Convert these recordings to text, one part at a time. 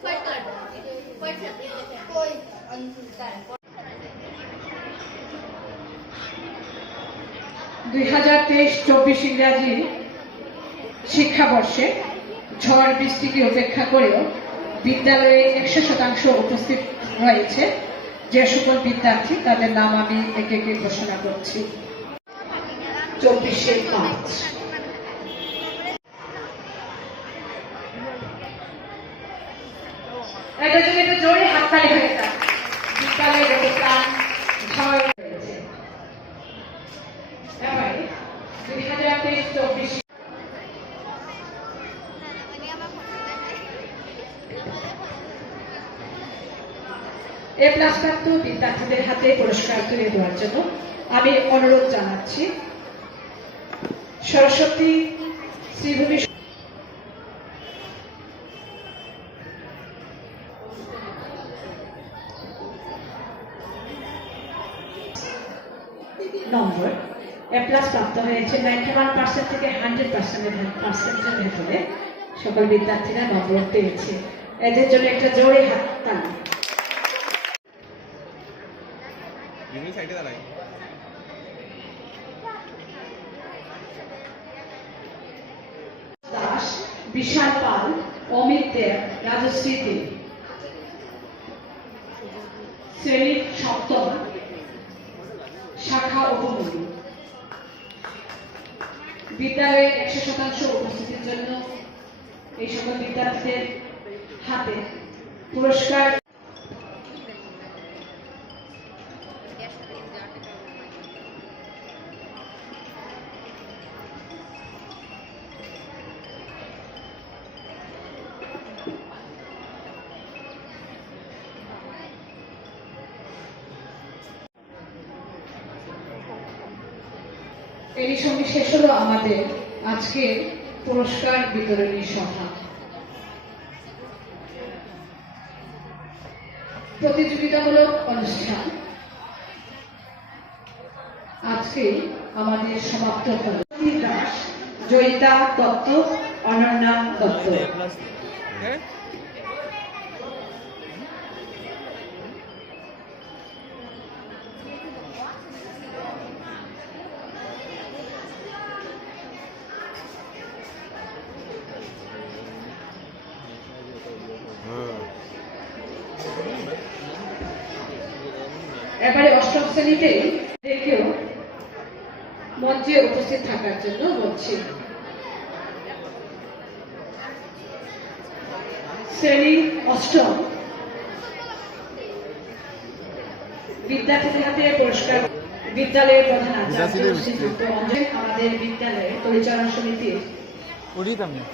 Quite good. Quite good. Quite good. দুই হাজার তেইশ চব্বিশ ইংরাজি শিক্ষাবর্ষে ঝড় বৃষ্টিকে উপেক্ষা করেও বিদ্যালয়ে একশো শতাংশ উপস্থিত হয়েছে যে সকল বিদ্যার্থী তাদের নাম আমি একে একে ঘোষণা করছি। চব্বিশে এটার জন্য একটু জোরে হাততালি হয়ে যাক। বিদ্যালয়ে যত প্রাণ ঝড় হয়েছে এবার দুই হাজার এ প্লাস প্রাপ্ত বিদ্যার্থীদের হাতে পুরস্কার তুলে দেওয়ার জন্য আমি অনুরোধ জানাচ্ছি। সরস্বতী শ্রীভূমি নম্বর এ প্লাস প্রাপ্ত হয়েছে নাইনটি ওয়ান পার্সেন্ট থেকে হান্ড্রেড পার্সেন্টের পার্সেন্টের ভেতরে সকল বিদ্যার্থীরা নম্বর পেয়েছে। এদের জন্য একটা জোরে হাত সাইডে দাঁড়াই। দাস বিশাল পাল অমিত দেব রাজশ্রী শ্রেণি সপ্তম শাখা উপমন্ডল। বিদ্যালয়ে একশো শতাংশ উপস্থিতির জন্য এই সকল বিদ্যার্থীদের হাতে পুরস্কার এরই সঙ্গে শেষ হলো আমাদের আজকে পুরস্কার বিতরণী সভা। প্রতিযোগিতামূলক অনুষ্ঠান। আজকে আমাদের সমাপ্ত দাস জয়িতা দত্ত, অনন্যা দত্ত হ্যাঁ এবারে অষ্টম শ্রেণীতে দেখেও মঞ্চে উপস্থিত থাকার জন্য বলছি। শ্রেণি অষ্টম। বিদ্যার্থীদের হাতে পুরস্কার বিদ্যালয়ের প্রধান আচার্য বিদ্যার্থীদের শ্রীযুক্ত অঞ্জন আমাদের বিদ্যালয়ের পরিচালনা সমিতির। উড়িতাম ক্লাস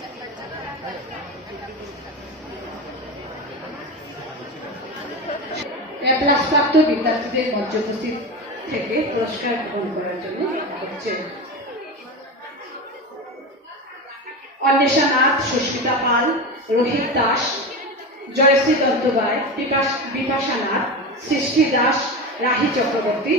বিদ্যার্থীদের মঞ্চ উপস্থিত থেকে পুরস্কার গ্রহণ করার জন্য অন্বেষা নাথ সুস্মিতা পাল, রোহিত দাস, জয়শ্রী দত্তবায় বিপাশা নাথ সৃষ্টি দাস, রাহি চক্রবর্তী।